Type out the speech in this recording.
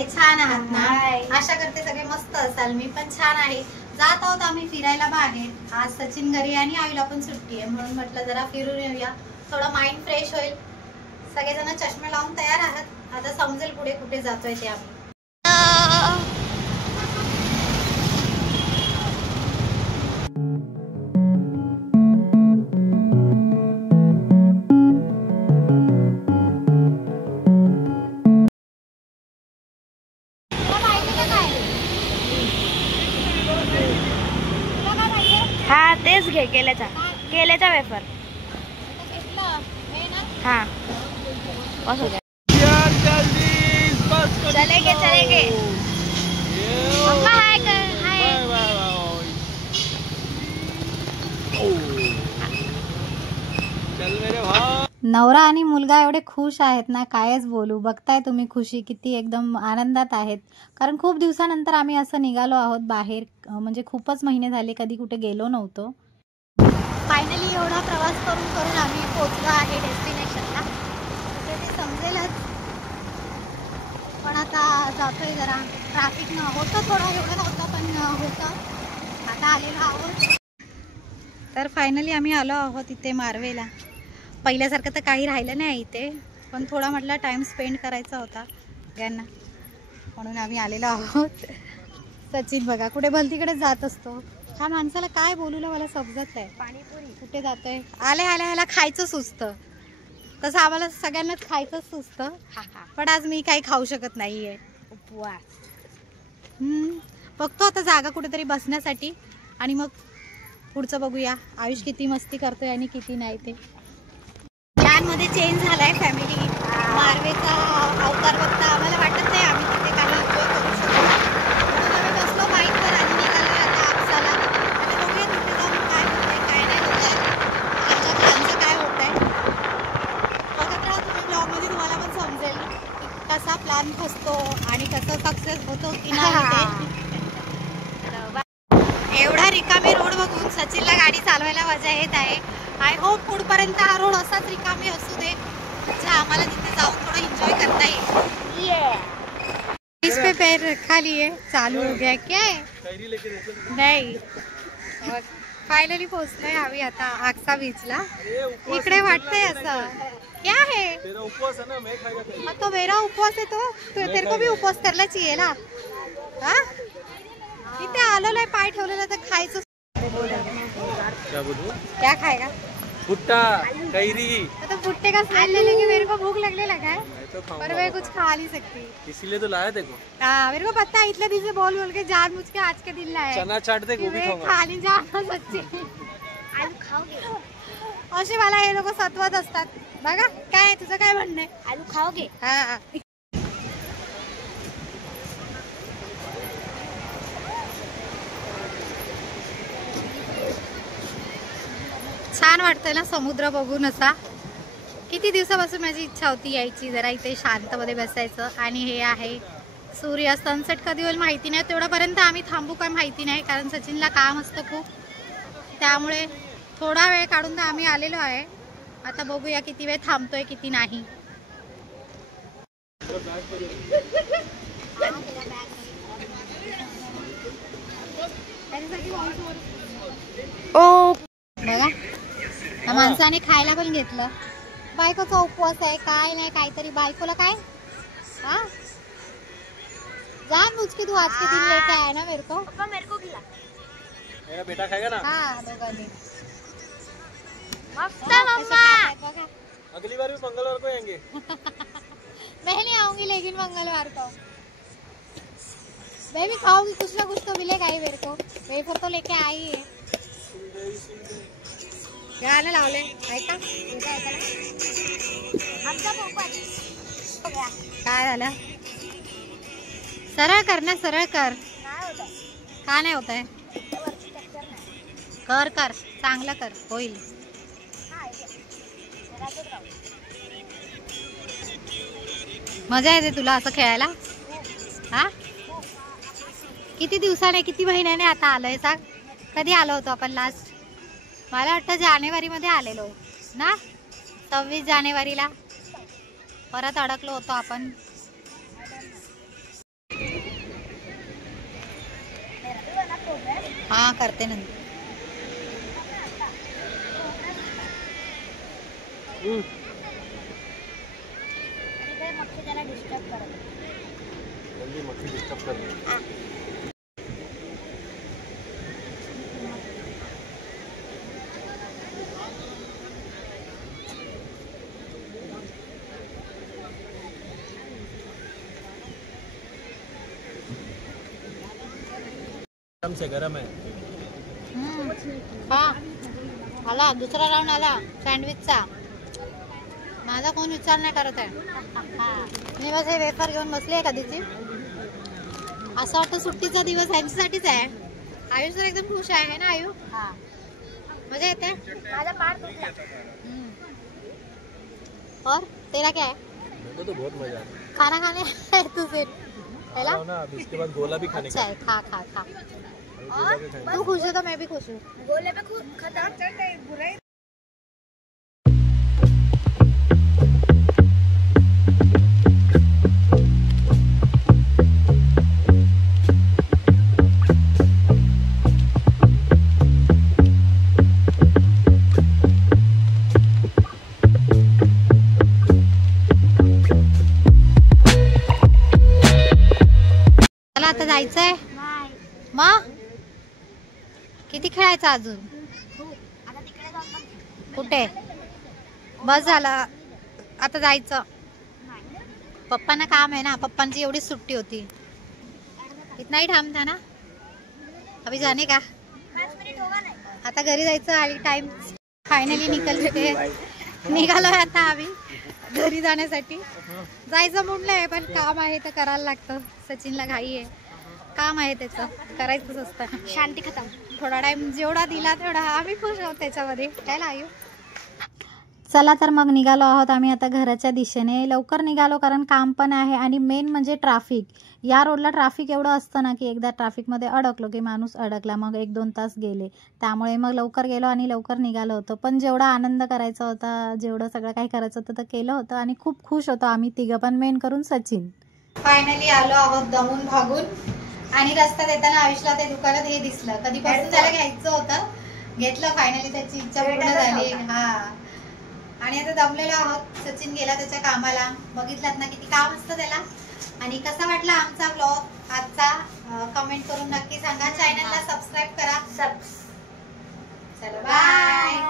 आहे? छान आहात ना? आशा करते सगळे मस्त असाल. मी पण छान आहे. जात आहोत आम्ही फिरायला बाहेर. आज सचिन घरी आणि आईला पण सुट्टी आहे, म्हणून म्हटलं जरा फिरून येऊया, थोडं माइंड फ्रेश होईल. सगळेजण चष्मे लावून तयार आहात. आता समजेल पुढे कुठे जातोय ते आम्ही. हा तेच घे, केल्याचा वेफर. हाँ बस हो गया। चलेंगे अम्मा हाय कर, हाय। चल मेरे भाई। नवरा आणि मुलगा एवढे खुश आहेत ना, कायच बोलू. बघताय तुम्ही खुशी किती एकदम आनंदात आहेत. कारण खूप दिवसानंतर आम्ही असं निघालो आहोत बाहेर. म्हणजे खूपच महिने झाले कधी कुठे गेलो नव्हतो. फायनली एवढा प्रवास करून आम्ही पोहोचलो आहे डेस्टिनेशनला. ते समजेलच, पण आता जातोय जरा. ट्रॅफिक होतं थोडं, एवढं नव्हतं पण होतं. आता आलेलो आहोत. तर फायनली आम्ही आलो आहोत इथे मारवेला. पहिल्यासारखं तर काही राहिलं नाही इथे, पण थोडा म्हटलं टाइम स्पेंड करायचा होता यांना, म्हणून आम्ही आलेलो आहोत. सचिन बघा कुठे भलतीकडे जात असतो. ह्या माणसाला काय बोलूला मला समजत नाही. पाणीपुरी कुठे जातोय? ह्याला खायचं सुचतं. तसं आम्हाला सगळ्यांनाच खायचंच सुचतं, पण आज मी काही खाऊ शकत नाहीये. उपवास. बघतो आता जागा कुठेतरी बसण्यासाठी, आणि मग पुढचं बघूया आयुष किती मस्ती करतोय आणि किती नाही ते. प्लॅनमध्ये चेंज झालाय फॅमिली. मारवेचा अवतार बघता आम्हाला वाटत नाही आम्ही तिथे काही एन्जॉय करू शकतो, म्हणून आम्ही बसलो बाईकवर आणि निघालोय आता आपसाला. आता बघूया तिथे जाऊन काय होतंय काय नाही होतंय, आमच्या प्लॅनचं काय होतंय. बघत राहा तुम्ही ब्लॉगमध्ये, तुम्हाला पण समजेल कसा प्लॅन फसतो आणि कसं सक्सेस होतो की नाही ते. एवढा रिकामी रोड बघून सचिनला गाडी चालवायला मजा येत आहे. आय होप पुढपर्यंत हा रोड असाच रिकामी असू दे, म्हणजे आम्हाला तिथे जाऊन थोडं एन्जॉय करता येईल. इस पे पैर रखा लिए चालू हो गया क्या है? नाही. फायनली पोहोचलोय आम्ही आता आक्सा बीचला. इकडे वाटतंय असं क्या है? तेरा उपवास है ना, मैं खाएगा. तो मेरा उपवास है, तो तेरे को भी उपवास करना चाहिए ना. हाँ इथे आलेलो, पाय ठेवलेला तर खायचं. क्या बोलूं? क्या खाएगा? भुट्टा कैरी. तो भुट्टे का स्मेल ले लेके मेरे को भूख लगने लगा है, पर मैं कुछ खा नहीं सकती, इसीलिए तो लाया देखो. हाँ मेरे को पता है, इतने दिन से बोल के जान मुझ के आज के दिन लाया. चना चाट दे, गोभी खाऊंगा. खा नहीं जाना सच्ची. आलू खाओगे? असे मला हे लोक सत्वत असतात. बघा काय तुझं काय म्हणणं आहे? आलू खाओगे? हा. छान वाटतंय ना समुद्र बघून असा. किती दिवसापासून माझी इच्छा होती यायची, जरा इथे शांतमध्ये बसायचं. आणि हे आहे सूर्य. सनसेट कधी होईल माहिती नाही, तेवढ्यापर्यंत आम्ही थांबू काय माहिती नाही, कारण सचिनला काम असतं खूप. त्यामुळे थोडा वेळ काढून तर आम्ही आलेलो आहे. आता बघूया किती वेळ थांबतोय किती नाही. ओ बघा त्या माणसाने खायला पण घेतलं. बायकोचा उपवास आहे काय नाही, काहीतरी बायकोला काय. हाँ जान मुझ के तू आज के दिन लेके आया ना मेरे को. पापा मेरे को खिला. मेरा बेटा खाएगा ना. हाँ दोघांनी मस्त मम्मा. अगली बार भी मंगलवार को आएंगे. मैं नहीं आऊंगी लेकिन मंगलवार को मैं भी खाऊंगी, कुछ ना कुछ तो मिलेगा ही मेरे को. वेफर तो लेके आई है. गाणं लावले ऐका. काय झालं? सरळ कर ना, सरळ कर. का नाही होत आहे? कर कर चांगलं कर, होईल. मजा येते तुला असं खेळायला? हा किती दिवसाने किती महिन्याने आता आलोय सांग? कधी आलो होतो आपण लास्ट? मला वाटतं जानेवारीमध्ये आलेलो ना, 26 जानेवारीला. परत अडकलो होतो आपण. हा करते नंतर. त्याला डिस्टर्ब करत मक्खी डिस्टर्ब कर रही से गरम है. हा आला दुसरा राऊंड आला सँडविचचा. माझा कोण विचार नाही करत आहे. मी बस हे वेफर घेऊन बसली आहे कधीची. असं वाटतं सुट्टीचा दिवस यांच्यासाठीच आहे. आयुष तर एकदम खुश आहे ना आयु. मजा येते. माझा पार तुटला. और तेरा क्या है? मेरे को तो बहुत मजा आया. खाना खाने है तुझे पहला ना अब इसके बाद गोला भी खाने अच्छा का है. खा खा खा. गोला भी खाएंगे. तू खुश है तो मैं भी खुश हूँ. गोले पे खूप खतरनाक बुराई. आता जायचंय मग किती खेळायचं अजून. कुठे बस झालं आता जायचं. पप्पांना काम आहे ना. पप्पांची एवढी सुट्टी होती. इतना ही थांब था ना. अभी जाने का. आता घरी जायचं. आली टाइम फायनली निघालोय आता आम्ही घरी जाण्यासाठी. जायचं म्हणलंय पण काम आहे तर करायला लागतं. सचिनला घाई आहे. काम आहे त्याचं करायचंच असतं. शांती खतम. थोडा टाइम जेवढा दिला तेवढा आम्ही खुश आहोत त्याच्यामध्ये. काय लायू. चला तर मग निघालो आहोत आम्ही आता घराच्या दिशेने. लवकर निघालो कारण काम पण आहे आणि मेन म्हणजे ट्रॅफिक. या रोडला ट्रॅफिक एवढं असतं ना की एकदा ट्रॅफिकमध्ये अडकलो की माणूस अडकला. मग 1-2 तास गेले. त्यामुळे मग लवकर गेलो आणि लवकर निघालो होतो. पण जेवढा आनंद करायचा होता जेवढं सगळं काही करायचं होतं तर केलं होतं आणि खूप खुश होतो आम्ही तिघं पण मेन करून सचिन. फायनली आलो आहोत दमून भागून. आणि रस्त्यात येताना आयुषला ते दुकानात हे दिसलं. कधीपासून त्याला घ्यायचं होतं. घेतलं फायनली. त्याची इच्छा पूर्ण झाली. हा आणि आता दमलेलो आहोत. सचिन गेला त्याच्या कामाला. बघितलात ना किती काम असतं त्याला. आणि कसा वाटला आमचा ब्लॉग आजचा कमेंट करून नक्की सांगा. चॅनलला सबस्क्राईब करा. चला बाय.